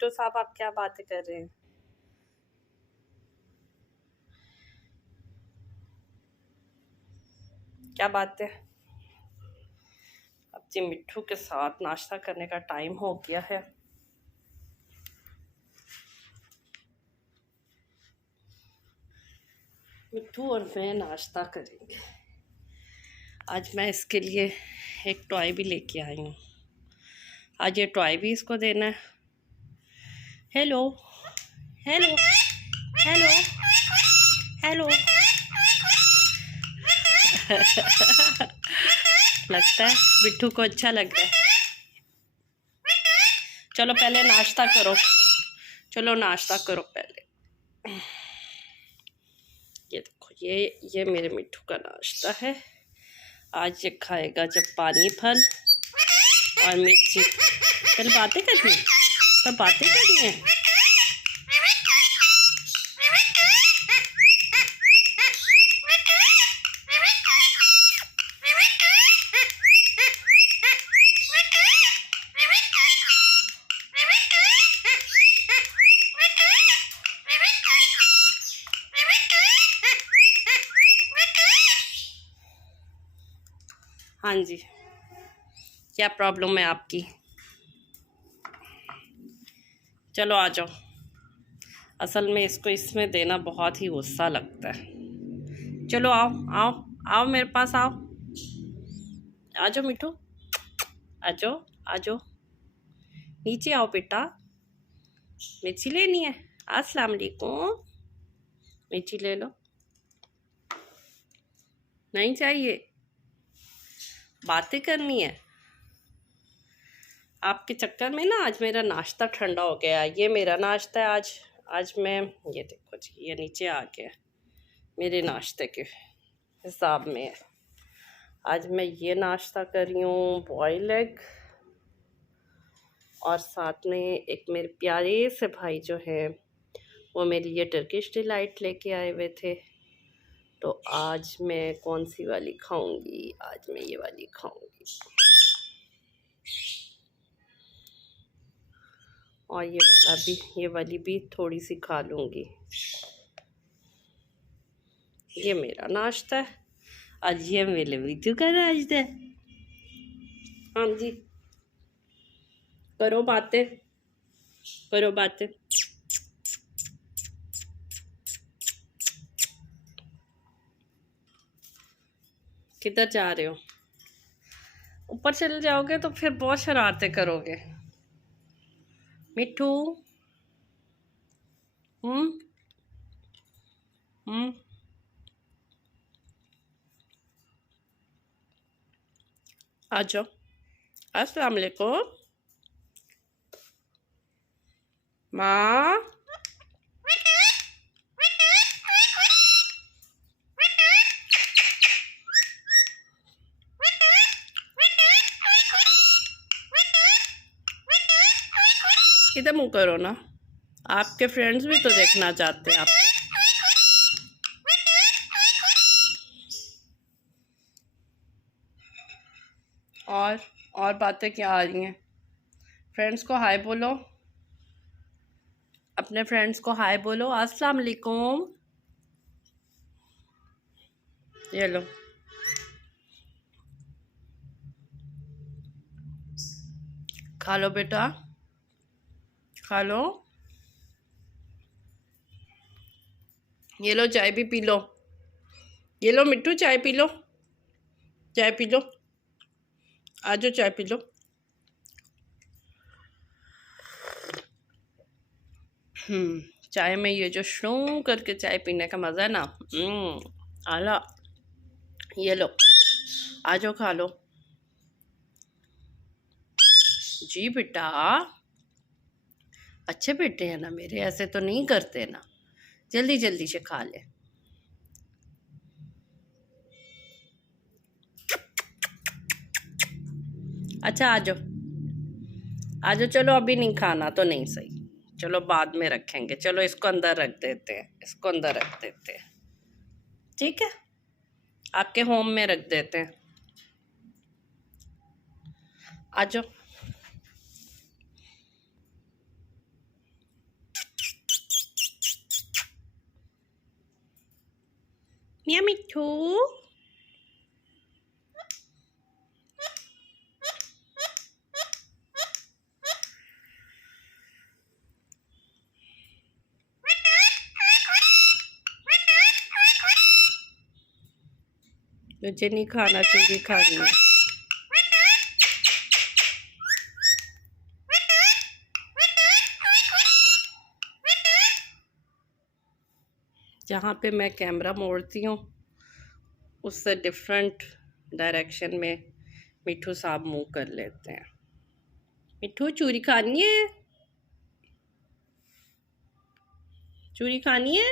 मिट्टू साहब आप क्या बातें कर रहे हैं? क्या बात है? अब जी मिट्टू के साथ नाश्ता करने का टाइम हो गया है। मिट्टू और मैं नाश्ता करेंगे। आज मैं इसके लिए एक टॉय भी लेके आई हूँ। आज ये टॉय भी इसको देना है। हेलो हेलो हेलो हेलो लगता है मिट्टू को अच्छा लग रहा है। चलो पहले नाश्ता करो, चलो नाश्ता करो पहले। ये देखो, ये मेरे मिट्टू का नाश्ता है। आज ये खाएगा जब पानी फल और मिर्ची। पहले बातें करनी है, तो बातें करनी है। हाँ जी, क्या प्रॉब्लम है आपकी? चलो आ जाओ। असल में इसको इसमें देना बहुत ही गुस्सा लगता है। चलो आओ आओ आओ, मेरे पास आओ। आ जाओ मिट्टू, आ जाओ आ जाओ, नीचे आओ बेटा। मिर्ची लेनी है? अस्सलाम वालेकुम। मिर्ची ले लो। नहीं चाहिए? बातें करनी है। आपके चक्कर में ना आज मेरा नाश्ता ठंडा हो गया। ये मेरा नाश्ता है आज। आज मैं, ये देखो जी, ये नीचे आ गया मेरे नाश्ते के हिसाब में। आज मैं ये नाश्ता कर रही हूँ, बॉयल एग, और साथ में एक मेरे प्यारे से भाई जो है वो मेरे लिए टर्किश डिलाइट लेके आए हुए थे। तो आज मैं कौन सी वाली खाऊंगी? आज मैं ये वाली खाऊंगी, और ये वाली भी थोड़ी सी खा लूँगी। ये मेरा नाश्ता है आज, ये मेरे मिट्टू का नाश्ता है। हाँ जी, करो बातें, करो बातें। किधर जा रहे हो? ऊपर चले जाओगे तो फिर बहुत शरारतें करोगे मिट्टू। हम्म हम्म आ जाओ। अस्सलाम वालेकुम माँ। इधर मुँह करो ना, आपके फ्रेंड्स भी तो देखना चाहते हैं आपको। और बातें क्या आ रही हैं? फ्रेंड्स को हाय बोलो, अपने फ्रेंड्स को हाय बोलो। अस्सलाम वालेकुम। ये लो, खा लो बेटा, खा लो। ये लो, चाय भी पी लो। ये लो मिट्टू, चाय पी लो, चाय पी लो। आ जाओ, चाय पी लो। चाय में ये जो शू करके चाय पीने का मज़ा है ना, आला। ये लो, आ जाओ खा लो। जी बेटा, अच्छे बेटे हैं ना मेरे, ऐसे तो नहीं करते ना, जल्दी जल्दी से खा ले। अच्छा आ जाओ, आ जाओ। चलो अभी नहीं खाना तो नहीं सही, चलो बाद में रखेंगे। चलो इसको अंदर रख देते हैं, इसको अंदर रख देते हैं, ठीक है? आपके होम में रख देते हैं। आ जाओ। मिया मिठू। मुझे नहीं खाना, चूरी खानी है। जहाँ पे मैं कैमरा मोड़ती हूँ उससे डिफरेंट डायरेक्शन में मिठू साहब मूव कर लेते हैं। मिठू चूरी खानी है, चूरी खानी है।